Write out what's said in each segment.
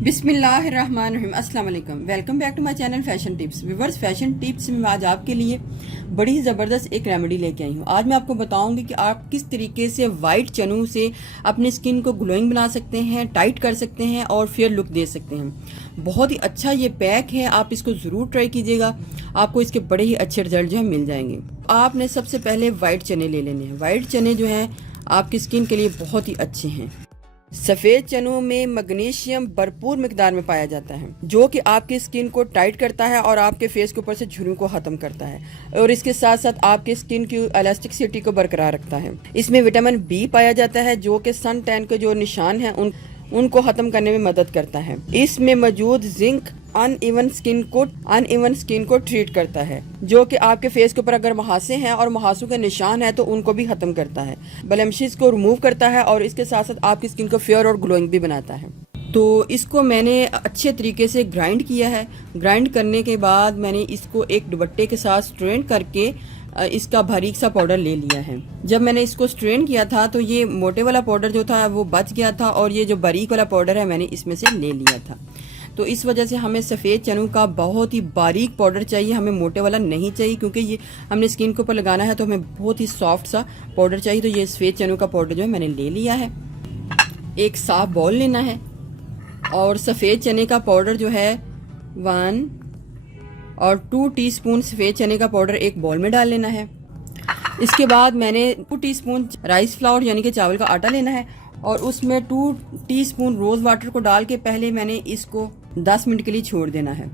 बिस्मिल्लाहिर्रहमानिर्रहीम अस्सलाम वालेकुम। Welcome back to my channel fashion tips. Viewers, fashion tips में आज आपके लिए बड़ी ही ज़बरदस्त एक रेमेडी लेके आई हूँ। आज मैं आपको बताऊंगी कि आप किस तरीके से वाइट चनों से अपने स्किन को ग्लोइंग बना सकते हैं, टाइट कर सकते हैं और फेयर लुक दे सकते हैं। बहुत ही अच्छा ये पैक है, आप इसको ज़रूर ट्राई कीजिएगा, आपको इसके बड़े ही अच्छे रिजल्ट जो है मिल जाएंगे। आपने सबसे पहले वाइट चने ले लेने हैं। वाइट चने जो हैं आपकी स्किन के लिए बहुत ही अच्छे हैं। सफ़ेद चनों में मैग्नीशियम भरपूर मिकदार में पाया जाता है, जो कि आपकी स्किन को टाइट करता है और आपके फेस के ऊपर से झुर्रियों को ख़त्म करता है और इसके साथ साथ आपकी स्किन की इलास्टिसिटी को बरकरार रखता है। इसमें विटामिन बी पाया जाता है, जो कि सन टैन के जो निशान हैं उनको ख़त्म करने में मदद करता है। इसमें मौजूद जिंक अनइवन स्किन को ट्रीट करता है, जो कि आपके फेस के ऊपर अगर मुहासे हैं और मुहासों के निशान हैं तो उनको भी खत्म करता है, ब्लेमिशेस को रिमूव करता है और इसके साथ साथ आपकी स्किन को फेयर और ग्लोइंग भी बनाता है। तो इसको मैंने अच्छे तरीके से ग्राइंड किया है। ग्राइंड करने के बाद मैंने इसको एक दुपट्टे के साथ स्ट्रेन करके इसका बारीक सा पाउडर ले लिया है। जब मैंने इसको स्ट्रेन किया था तो ये मोटे वाला पाउडर जो था वो बच गया था और ये जो बारीक वाला पाउडर है मैंने इसमें से ले लिया था। तो इस वजह से हमें सफ़ेद चनों का बहुत ही बारीक पाउडर चाहिए, हमें मोटे वाला नहीं चाहिए, क्योंकि ये हमने स्किन के ऊपर लगाना है तो हमें बहुत ही सॉफ्ट सा पाउडर चाहिए। तो ये सफ़ेद चनों का पाउडर जो है मैंने ले लिया है। एक साफ बाउल लेना है और सफ़ेद चने का पाउडर जो है 1 और 2 टीस्पून सफ़ेद चने का पाउडर एक बाउल में डाल लेना है। इसके बाद मैंने 2 टीस्पून राइस फ्लावर यानी कि चावल का आटा लेना है और उसमें 2 टीस्पून रोज़ वाटर को डाल के पहले मैंने इसको 10 मिनट के लिए छोड़ देना है।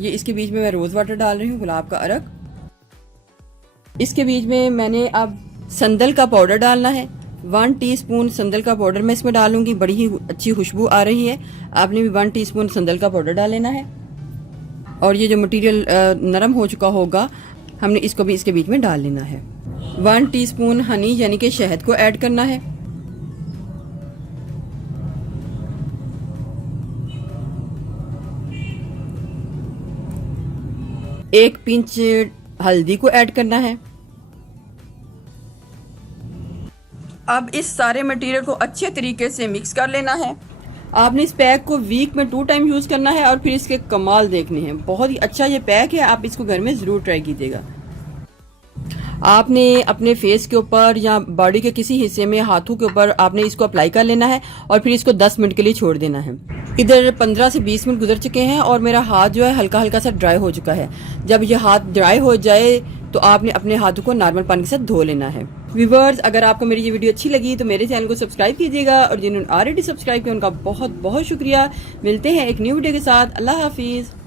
ये इसके बीच में मैं रोज़ वाटर डाल रही हूँ, गुलाब का अर्क। इसके बीच में मैंने अब संदल का पाउडर डालना है। 1 टीस्पून संदल का पाउडर मैं इसमें डालूंगी, बड़ी ही अच्छी खुशबू आ रही है। आपने भी 1 टीस्पून संदल का पाउडर डाल लेना है और ये जो मटेरियल नरम हो चुका होगा हमने इसको भी इसके बीच में डाल लेना है। 1 टीस्पून हनी यानी कि शहद को ऐड करना है। एक पिंच हल्दी को ऐड करना है। अब इस सारे मटेरियल को अच्छे तरीके से मिक्स कर लेना है। आपने इस पैक को वीक में 2 टाइम यूज़ करना है और फिर इसके कमाल देखने हैं। बहुत ही अच्छा ये पैक है, आप इसको घर में ज़रूर ट्राई कीजिएगा। आपने अपने फेस के ऊपर या बॉडी के किसी हिस्से में, हाथों के ऊपर आपने इसको अप्लाई कर लेना है और फिर इसको 10 मिनट के लिए छोड़ देना है। इधर 15 से 20 मिनट गुजर चुके हैं और मेरा हाथ जो है हल्का हल्का सा ड्राई हो चुका है। जब ये हाथ ड्राई हो जाए तो आपने अपने हाथों को नॉर्मल पानी के साथ धो लेना है। व्यूअर्स, अगर आपको मेरी ये वीडियो अच्छी लगी तो मेरे चैनल को सब्सक्राइब कीजिएगा और जिन्होंने ऑलरेडी सब्सक्राइब किया उनका बहुत बहुत शुक्रिया। मिलते हैं एक न्यू वीडियो के साथ। अल्लाह हाफिज़।